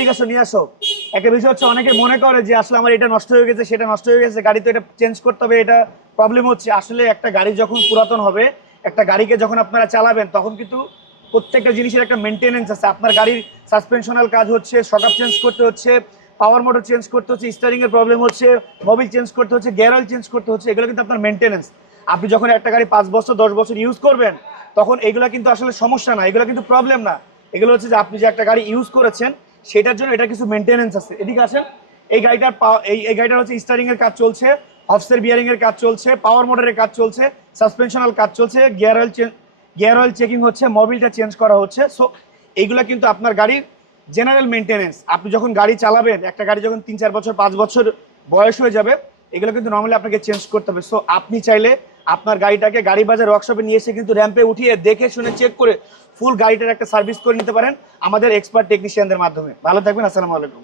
ঠিক আছে নিয়ে আসো। একটা বিষয় হচ্ছে অনেকে মনে করে যে আসলে আমার এটা নষ্ট হয়ে গেছে সেটা নষ্ট হয়ে গেছে, গাড়ি তো এটা চেঞ্জ করতে হবে, এটা প্রবলেম হচ্ছে। আসলে একটা গাড়ি যখন পুরাতন হবে, একটা গাড়িকে যখন আপনারা চালাবেন তখন কিন্তু প্রত্যেকটা জিনিসের একটা মেনটেনেন্স আছে। আপনার গাড়ির সাসপেনশনাল কাজ হচ্ছে, শকআপ চেঞ্জ করতে হচ্ছে, পাওয়ার মোটর চেঞ্জ করতে হচ্ছে, স্টিয়ারিং এর প্রবলেম হচ্ছে, মোবিল চেঞ্জ করতে হচ্ছে, গিয়ার অয়েল চেঞ্জ করতে হচ্ছে। এগুলো কিন্তু আপনার মেনটেনেন্স। আপনি যখন একটা গাড়ি 5 বছর 10 বছর ইউজ করবেন তখন এগুলো কিন্তু আসলে সমস্যা না, এগুলো কিন্তু প্রবলেম না। এগুলো হচ্ছে যে আপনি যে একটা গাড়ি ইউজ করেছেন সেটার জন্য এটা কিছু মেনটেনেন্স আছে। এদিকে আসেন। এই গাড়িটার এই গাড়িটার হচ্ছে স্টারিং এর কাজ চলছে, অফসের বিয়ারিং এর কাজ চলছে, পাওয়ার মোটরের কাজ চলছে, সাসপেনশনাল কাজ চলছে, গিয়ার অয়েল চেকিং হচ্ছে, মোবিলটা চেঞ্জ করা হচ্ছে। সো এইগুলা কিন্তু আপনার গাড়ির জেনারেল মেনটেনেন্স। আপনি যখন গাড়ি চালাবেন, একটা গাড়ি যখন 3-4 বছর 5 বছর বয়স হয়ে যাবে, এগুলো কিন্তু নর্মালি আপনাকে চেঞ্জ করতে হবে। সো আপনি চাইলে আপনার গাড়িটাকে গাড়ি বাজার ওয়ার্কশপে নিয়ে এসে কিন্তু র্যাম্পে উঠিয়ে দেখে শুনে চেক করে ফুল গাড়িটার একটা সার্ভিস করে নিতে পারেন আমাদের এক্সপার্ট টেকনিশিয়ানদের মাধ্যমে। ভালো থাকবেন, আসসালামু আলাইকুম।